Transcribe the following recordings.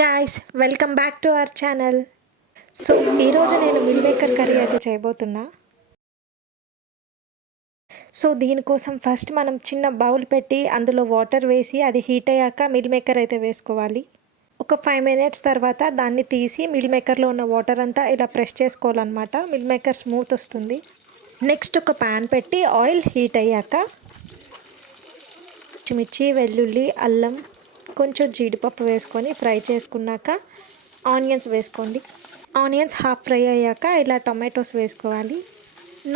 Guys, welcome back to our channel. So ఈరోజు నేను meal maker curry అయితే చేయబోతున్నా. So దీనికోసం ఫస్ట్ మనం చిన్న బౌల్ పెట్టి అందులో వాటర్ వేసి అది హీట్ అయ్యాక మిల్ మేకర్ అయితే వేసుకోవాలి. ఒక 5 మినిట్స్ తర్వాత దాన్ని తీసి మిల్ మేకర్లో ఉన్న వాటర్ అంతా ఇలా ప్రెస్ చేసుకోవాలన్నమాట. మిల్ మేకర్ స్మూత్ వస్తుంది. నెక్స్ట్ ఒక ప్యాన్ పెట్టి ఆయిల్ హీట్ అయ్యాక పచ్చిమిర్చి, వెల్లుల్లి, అల్లం, కొంచెం జీడిపప్పు వేసుకొని ఫ్రై చేసుకున్నాక ఆనియన్స్ వేసుకోండి. ఆనియన్స్ హాఫ్ ఫ్రై అయ్యాక ఇలా టొమాటోస్ వేసుకోవాలి.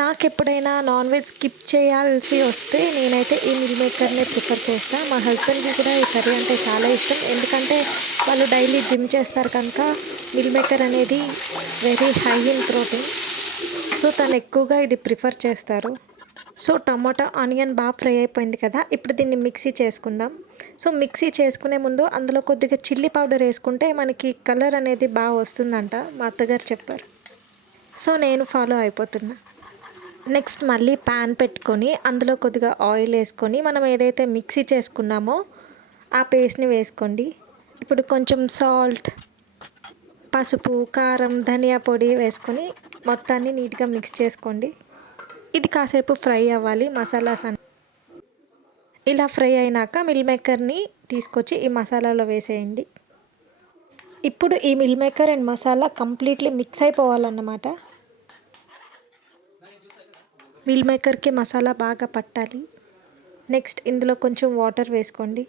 నాకు ఎప్పుడైనా నాన్ వెజ్ స్కిప్ చేయాల్సి వస్తే నేనైతే ఈ మిల్ మేకర్నే ప్రిఫర్ చేస్తాను. మా హస్బెండ్కి కూడా ఈ కర్రీ అంటే చాలా ఇష్టం. ఎందుకంటే వాళ్ళు డైలీ జిమ్ చేస్తారు కనుక మిల్ మేకర్ అనేది very high in protein. So తను ఎక్కువగా ఇది ప్రిఫర్ చేస్తారు. సో టమాటా ఆనియన్ బాగా ఫ్రై అయిపోయింది కదా, ఇప్పుడు దీన్ని మిక్సీ చేసుకుందాం. సో మిక్సీ చేసుకునే ముందు అందులో కొద్దిగా చిల్లీ పౌడర్ వేసుకుంటే మనకి కలర్ అనేది బాగా వస్తుందంట, మా అత్తగారు చెప్పారు. సో నేను ఫాలో అయిపోతున్నా. నెక్స్ట్ మళ్ళీ ప్యాన్ పెట్టుకొని అందులో కొద్దిగా ఆయిల్ వేసుకొని మనం ఏదైతే మిక్సీ చేసుకున్నామో ఆ పేస్ట్ని వేసుకోండి. ఇప్పుడు కొంచెం సాల్ట్, పసుపు, కారం, ధనియా పొడి వేసుకొని మొత్తాన్ని నీట్గా మిక్స్ చేసుకోండి. ఇది కాసేపు ఫ్రై అవ్వాలి. మసాలాస్ అన్ని ఇలా ఫ్రై అయినాక మిల్ మేకర్ని తీసుకొచ్చి ఈ మసాలాలో వేసేయండి. ఇప్పుడు ఈ మిల్ మేకర్ అండ్ మసాలా కంప్లీట్లీ మిక్స్ అయిపోవాలన్నమాట. మిల్ మేకర్కి మసాలా బాగా పట్టాలి. నెక్స్ట్ ఇందులో కొంచెం వాటర్ వేసుకోండి.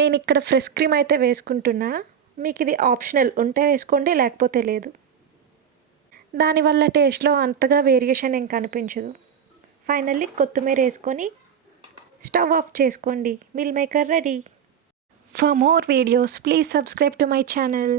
నేను ఇక్కడ ఫ్రెష్ క్రీమ్ అయితే వేసుకుంటున్నా. మీకు ఇది ఆప్షనల్, ఉంటే వేసుకోండి, లేకపోతే లేదు. దానివల్ల టేస్ట్లో అంతగా వేరియేషన్ ఏం కనిపించదు. ఫైనల్లీ కొత్తిమీర వేసుకొని స్టవ్ ఆఫ్ చేసుకోండి. Meal maker ready. For more videos please subscribe to my channel.